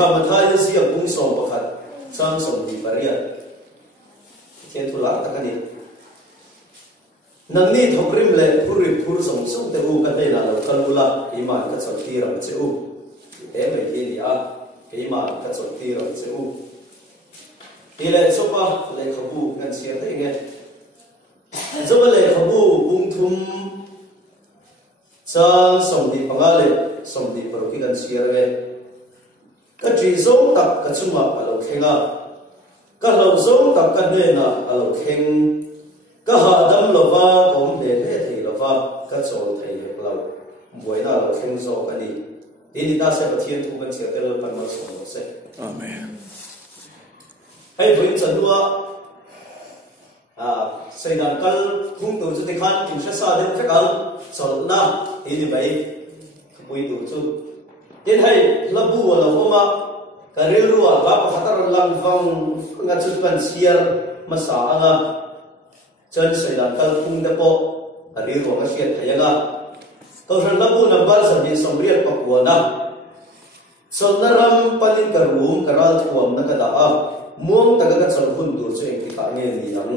tham thai si a bung som pakhat sang som di paria chen thula takani nang ni thokrim le puri phur som su te u ka na lo kalula iman ka chol ti ram che u e mai hi ni a iman ka chol ti ram che u ile sopa le khabu kan sia te nge zoba le khabu bung thum sang som di pangale som di paru ki kan sia re ka tri zo tak ka chuma alo khenga ka lo zo tak ka ne na alo kheng ka ha dam lo ba kom le le thei lo ba ka chol thei he lo moi na lo kheng zo ka ni ti ta se ka thien thu kan sia te lo pan ma so lo se amen hay buin chan dua sai dan kal khung tu chu te khan kim sa sa den fe kal sol na ti ni bai bui tu chu tin hay labu wala oma karil ruwa ba khatar lang vang nga chu kan siar masa anga chan sai dan kal khung te po ari ro nga siat thayanga to ran labu number sa ni somriat pakwana sol na ram panin karum karal thuam na kada a muang taga ka chal hun dur chu eng kita nge ni lang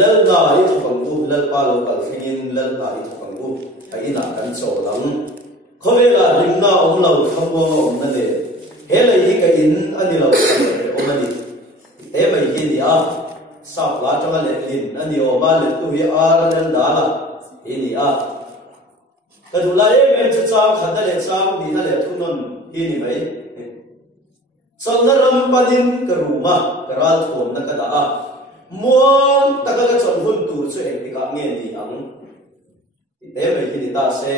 lal na I thapang u lal pa lo kal khingin lal na I thapang u ai na kan chaw lang khowela ringna om lo thamwa om na le hele hi ka in ani lo om ani e mai hi ni a sa la changa le lin ani o ba le tu hi a ran da la hi ni a ka du la e men chu cha khan da le cha mi na le thu non hi ni mai Salnaram padin karuma karal thom na kada a muang taka ka chon hun tur chu eng tika nge ni ang ite mai hi ta se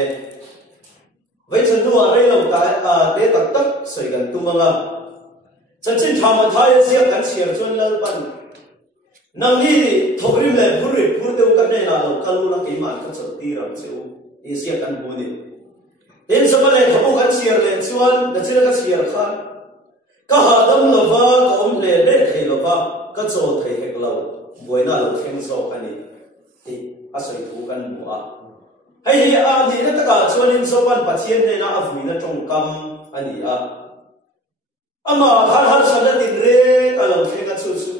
vai chan du a rei lo ka a te tak tak sei gan tu manga chan chin tham thai sia kan siar chon lal pan nang hi thobrim le phuri phur te ka ne na lo kalu na ke man ka chon ti ram cheu i sia kan bu ni den samale khabu kan siar le chuan na chira ka siar khan ka ha dam lova ka om le le thei lova ka chaw thei hek lo boina lo kheng so ani ti asoi thu kan mu a hei hi a ni na taka chuanin so pan pathian ne na avui na tong kam ani a ama har har sa tin re ka lo khenga chu chu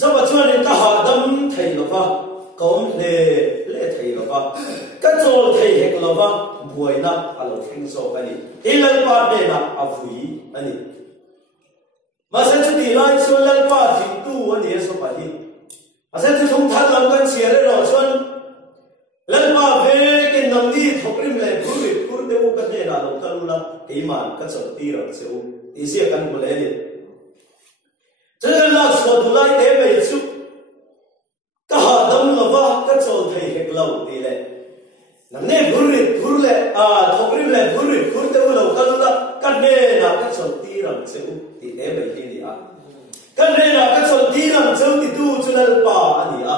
zaba chuanin ka ha dam thei lova ka om le le thei lova ka chaw thei hek lova boina alo kheng so ani ilal pa ne na avui ani Masa tu di lai suan lal pa ting tu ani so pa hi. Masa tu thong than lam kan sia re ro suan lal pa ve ke nam ni thokrim le phur te u ka ne na lo ka lu la ke man ka chon ti ro se u ti sia kan mo le ni. Chen la so tu lai te me chu ka ha dam lo ba ka chon thei hek lo ti le. Nam ne phur le thokrim le phur te u lo ka lu la ka ne na ka chon ti ro se u ti e mai hi ni a kan re na ka chol ti ram chau ti tu chulal pa ani a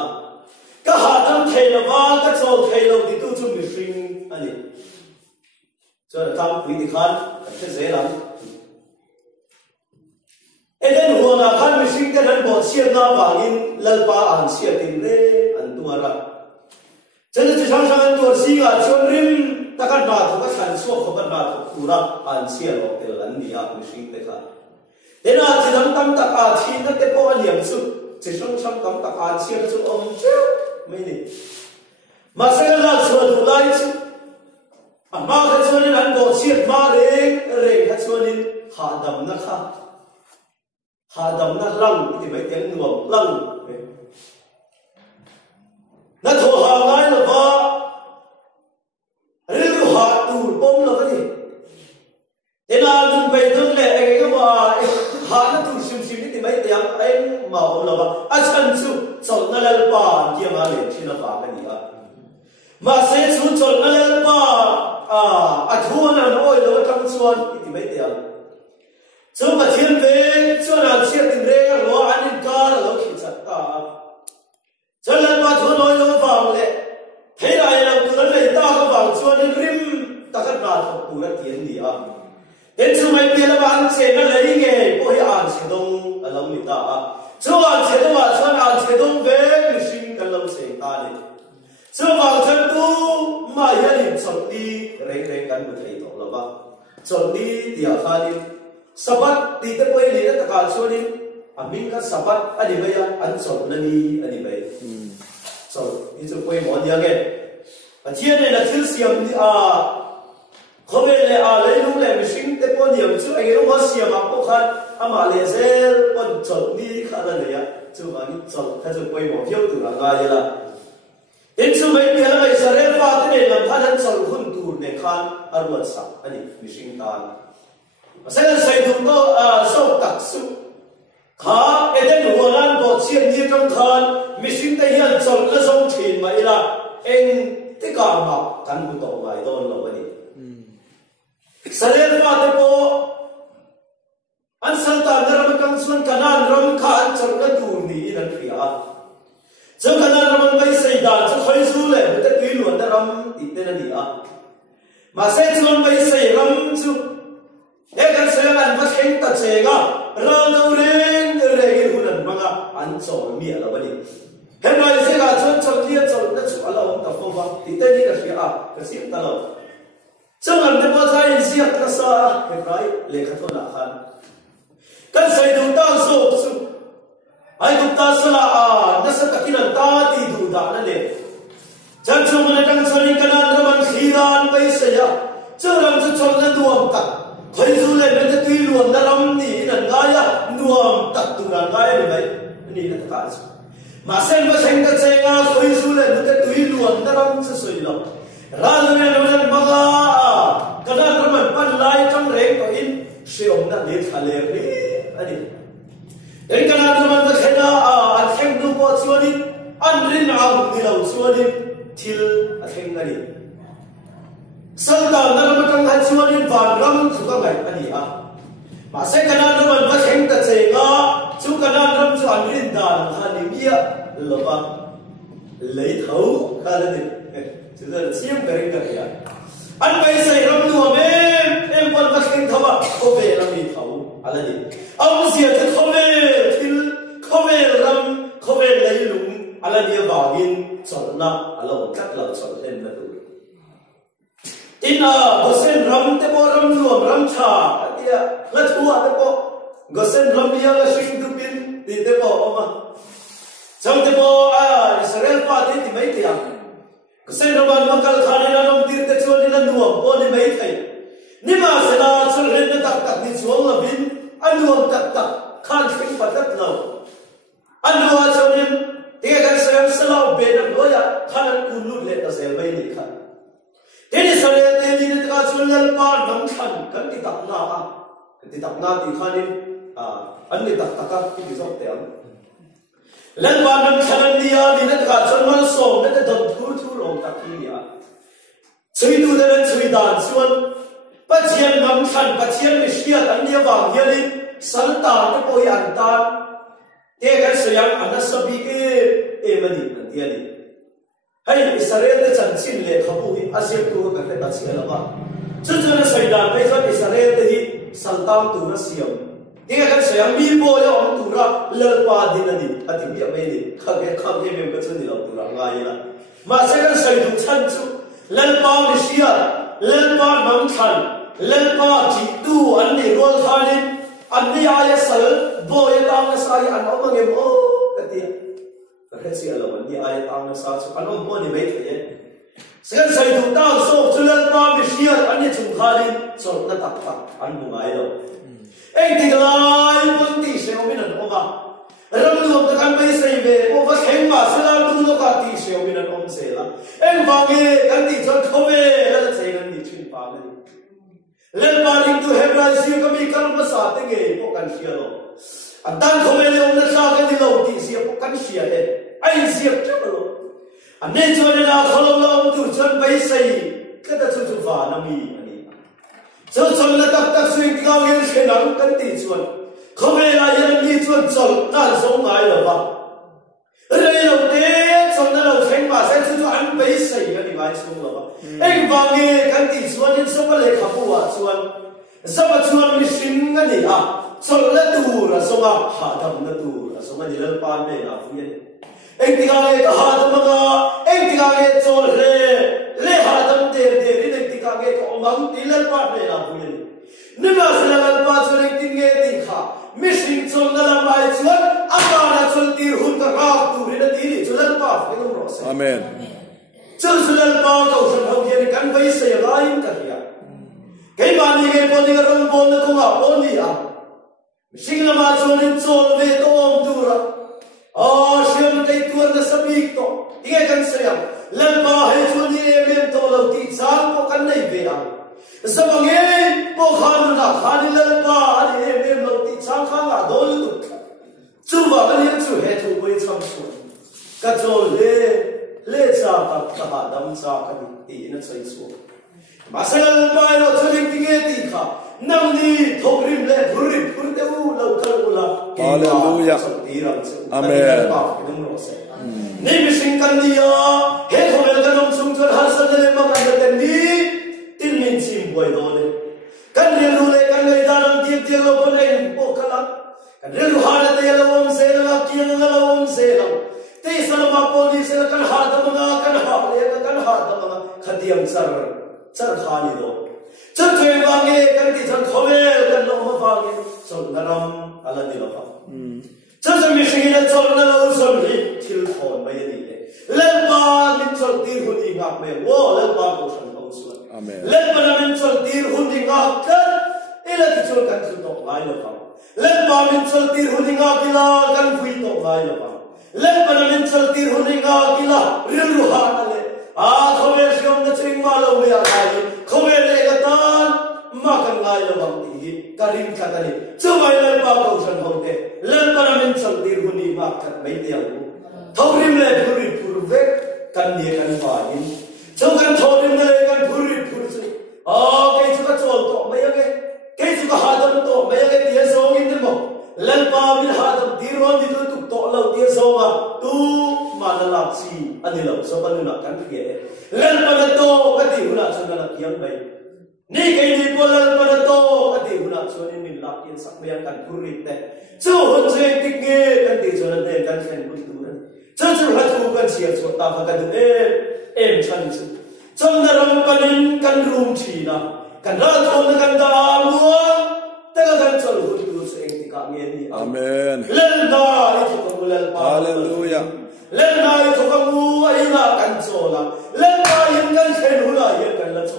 ka ha dam thei la wa ka chol thei lo ti tu chu mi hring ani cho tam wi ti khan ke ze lam eden huana khan mi hring te han bo sia na wangin lal pa an sia tin re an tu ara chen chi sang sang an tu si ga chon rim takat na thu ka san so ko na thu pura an sia lo te lan ni a mi hring te kha Ena chỉ nắm tâm tắc à chi nó tế bộ anh hiểm sự chỉ sống sống tâm tắc à chi nó xuống ông chứ mấy nè mà sẽ là chùa đủ lại chứ mà cái chùa nên anh bộ chiết mà rê cái chùa nên hạ đầm nó khác hạ đầm nó lăng thì mấy tiếng nuông lăng nó thổ hạ ngay là va rê lu hạ tù bông là cái gì thế là chúng bây giờ lệ cái mà hạ nó tụi xìm xìm đi mấy tiếng em mà ông là à chân chú chọn nó lên pa kia mà lên trên nó pa cái gì à mà sẽ chú chọn nó lên pa thua nào ôi nó trong chuan đi mấy tiếng chú mà thiên về chú nào chia tiền rê nó ăn đi cá nó khít chặt ta cho lên pa thua nói nó vàng lệ thế này là cứ lấy ta cái vàng chuan đi rim ta cắt ra thuộc cú ra tiền gì à đến chú mấy bia là bạn sẽ nó lấy nghề bôi ăn sẽ đông ở lâu người ta chú ăn sẽ đông à chú ăn sẽ đông về mình sinh cái lâu sẽ ta đi chú vào chân tu mà gia đình chọn đi rèn rèn cái một thầy tổ là ba chọn đi thì ở pha đi sabat ti te poi ni ta ka chuanin amin ka sabat ani baya an chol nani ani bai so ni chu poi mo dia ge a thian ne la thil siam ni a khobe le a le lu le mishing te pon niam chu ai ro siam a ko khan ama le zel pon chol ni kha la ne ya chu ma ni chol kha chu poi mo phiau tu la nga ya la in chu mai ni la mai sare pa te ne lam khan an chol hun tu ne khan arwat sa ani mishing tan Saya saya dulu so tak su, kah eden huanan buat sian dia kan kan, mesin tahian sol lesong chin mai lah, tiga mak kan butuh mai don lo ni. Saya pada po, ansal tak dalam kang suan kanan ram kan sol kedur ni dan kriya. Jauh kanan ram mai sayda, jauh koi sule, betul tu luan dalam itu nanti Masa suan mai say ram tu. Ekan sayangan pas hengta cega, rado ring hunan mga ansol mi ala bani. Henai sega chon dia chon na chu ala ta fova, ite ni ka sia kasi talo. Jangan te pa sai siap ka sa, henai le kha thona khan. Kan sai du ta so su. Ai du ta sala na sa takinan ta ti du da na le. Jan chu mana tang choni kana raman khiran bai saya. Churam chu chon na duam tak. Khoi du le me te luam na ram ni nan ga ya nuam tak tu na ga ya ni bai ni na ta ka ma sen ba sen ta che nga khoi du le me te luam na ram se soi lo ra lu ne lo nan ba ga kana raman pan lai trong reng ko in siom na le khale ri ani en kana raman ta khena an kheng du ko chuani an rin au ni lo chuani thil a kheng ani Salta naram kang hansuanin van ram suka ngai ani a ma se kana naman ba kheng ta chenga chu kana ram chu an rin dan ha ni mia loba lei thau kala ni chu da chiam garing ga ya an bai sai ram nu em pon ba kheng thawa ko be ram ni thau ala ni am sia te khome thil khome ram khome lei lung ala ni bawin chorna alo kat la chol hen na tu gosen ram te bo ram nuam ram cha dia la thua te bo gosen ram ya la sing tu pin ti te bo oma chang te bo Israel pa ti mai ti am gosen ram ma kal khane na nom tir te chon na nuam bo ni mai thai ni ma se na chul ren na tak ni chuang la bin anuam tak khan thing patat lo anua chonin ti ga sem salau be na lo ya khan kun lut le ta sel mai ni khan Ini saya tadi ni tengah sulal par namkan kan kita na di khanin ane tak kita jauh tiang. Lalu par namkan dia ni tengah sulal som ni tengah thur orang tak dia. Cui tu dan cui dan suan pacian namkan pacian mesti ada dia bang dia ni salta ni poi antar dia kan sayang anak sabi mani dia ni. Hai Israel de chanchin le khabu hi asiam tu ka ta chila ba chu chu na saidan bai zo Israel de hi saltam tu na siam tinga kan sayam mi bo yo om tu ra lal pa din ani ati bi mai ni kham ye me ka chu ni lo tu ra nga ya ma se kan sai du chan chu lal pa mi sia lal pa nam khan lal pa ji tu an ni rol khanin an ni aya sal bo ya ta na sai an om nge bo ka ti Kasi alam ni ayat ang nasa so anong po ni may kaya Sigan sa itong tao so sulat pa misiyat ani chungkhalin so natakpak ang bumayo tigalay punti siya uminan o ka ramdum na kan may sa ibe o vas hengma salam tulo ka ti siya uminan om sela bangi kan ti chon kome lala sayan ni chin pa len paling tu hebra siya kami kalma sa tinge po kan siya lo at dan kome le om na sa kan ni lo ti siya po kan siya ai siap chalo ane chone na kholom lo tu chon bai sai kada chu chu va na mi ani so chon la tak swing ka ngel khenang kan ti chuan khome la yan ni chuan chol na so ngai lo ba re lo te chon na lo kheng ma sai chu an bai sai ka ni mai chu lo ba ba nge kan ti chuan in so ka le khapu wa chuan sama chuan mi sing ani chol la tu ra so ma ha dam na tu ra so ma ni la pa me na fu ye tiga ke haatam mga tiga ke chol le haatam der ni tiga ke omang tilal pa le na buin นี่มาสละลาจุดติงเงติข้ามิสิงจงนั่งไม่ชวนอาการจุดตีหุ่นกระราบตูรินตีนี่จุดละป้าไม่ต้องรอสิอาเมนจุดละป้าเขาฉันเขาเย็นกันไปเสียลายกันเฮียแค่บ้านนี้แค่ปนีกันรำบอลก็มาปนีอ่ะสิงละมาชวนอินโซลเวตอมดูระอ๋อเชื่อมใจตัวนั้นสปีกโตที่แกกันเสียลันป้าให้ชวนนี่เอ็มโตเราติดสามก็กันไม่เบียร์สมังเอ๋พวกข้านุนักข้านี่ลันป้าอันนี้เอ็มเราติดสามข้างอ่ะโดนลุกจู่ว่ากันยังจู่เหตุไว้ทำส่วนกระโจนเล่จากกับข้าดำจากกันตีนั่นใส่ส่วนมาเสลันป้าเราจะเลี้ยงติเงติข้านั่งนี่ทกริมเล่บุริบุรเตอูเราคัลอุลาฮาเลลูยาอาเมนนี่มิสิงกันนี่อ่ะเฮ้เขาเล่นกันน้องชุมชนหาสัญญาณมากันเต็มที่ตินมินชิมบวยโดนกันเรียนรู้เลยกันเลยดารังเทียบเทียบเราคนเองโอ้ขลังกันเรียนรู้หาเตยเราอมเสลาคิยังเราอมเสลาเตยสลมาปนีเสลกันหาตมังกันหาเลี้ยกันหาตมังขัดยังซาร์ขานี่โดฉันช่วยฟังเองกันที่ฉันเขาเองกันลงมาฟังเองส่วนนรำอะไรนี่เราฟังฉันจะมีสิ่งที่จะนเราส่วนที่ทิลทอนไม่ได้เลยเล่นบาลมินชลตีหุ่นอีงักเมว่าเล่นบาลก็ฉันเอาส่วนเล่นบาลมินชลตีหุ่นอีงักกันเอเลที่ชลกันสุดตกไล่เราฟังเล่นบาลมินชลตีหุ่นอีงักกีฬากันฟุยตกไล่เราฟังเล่นบาลมินชลตีหุ่นอีงักกีฬาเรียนรู้หาอะไรเขาเวชยมจะชิงมาเราไม่อยากได้เขาเวชเลยกันมากันไงเราบางทีการินขัดอะไรช่วยเล่นบาลก็ฉันเอาเตะเล่นบาลมินชลตีหุ่นอีงักกันไม่เดียวทอริมเลยพูริพูเวกกันเดียกันฝ่ายช่วยกันทอริมเลยกันพูริพูสิใครช่วยกันโจลโตไม่ยังไงใครช่วยกันหาดมโตไม่ยังไงเดียโซกินเดมเล่นบาลมินหาดมดีร้อนดีตัวตุกโตเราเดียโซอ่ะตูมาดลักซีอันนี้เราสบันนักกันเพียเล่นบาลโตกันที่หุ่นชนนักยังไม่นี่ใครนี่พอเล่นบาลโตกันที่หุ่นชนนี่ลักยังสักไม่ยังกันพูริแต่ช่วยคนเช็คติ๊กเงี้ยกันที่ชนเดินกันเช่นคุณดูนั่นฉันจะหัดรู้กันเสียส่วนตาพักกันดูฉันสุดฉันรำกันกันรุมชีนะกันรักคนกันดามัวแต่กันชนหุ่นดูเสียงที่กางเงินนี่อาเมนเล่นได้ทุกคนเล่นไปฮาเลลูยาเล่นได้ทุกคนมัวไอ้มากันโซล่ะเล่นได้ยังกันเช่นหุ่นอะไรกันละโซ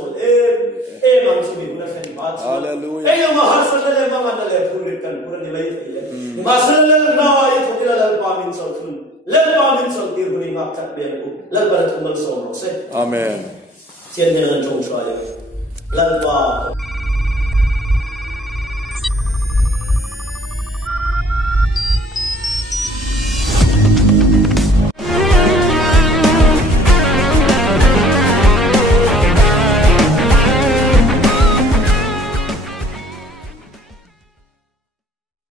มันสุดหุ่นเช่นมาฮาเลลูยายังมาหัสเล่นมามันเล่นพูดกันพูดนี่ไม่ได้มาสเล่นได้ทุกคนเล่นปามินโซทุนเล่นบามินส่งตีหุ่นงักจัดเบียร์กูเล่นบาลทุ่มส่งรถเซ่อาเมนเชียนเดินจงช่วยเล่นบา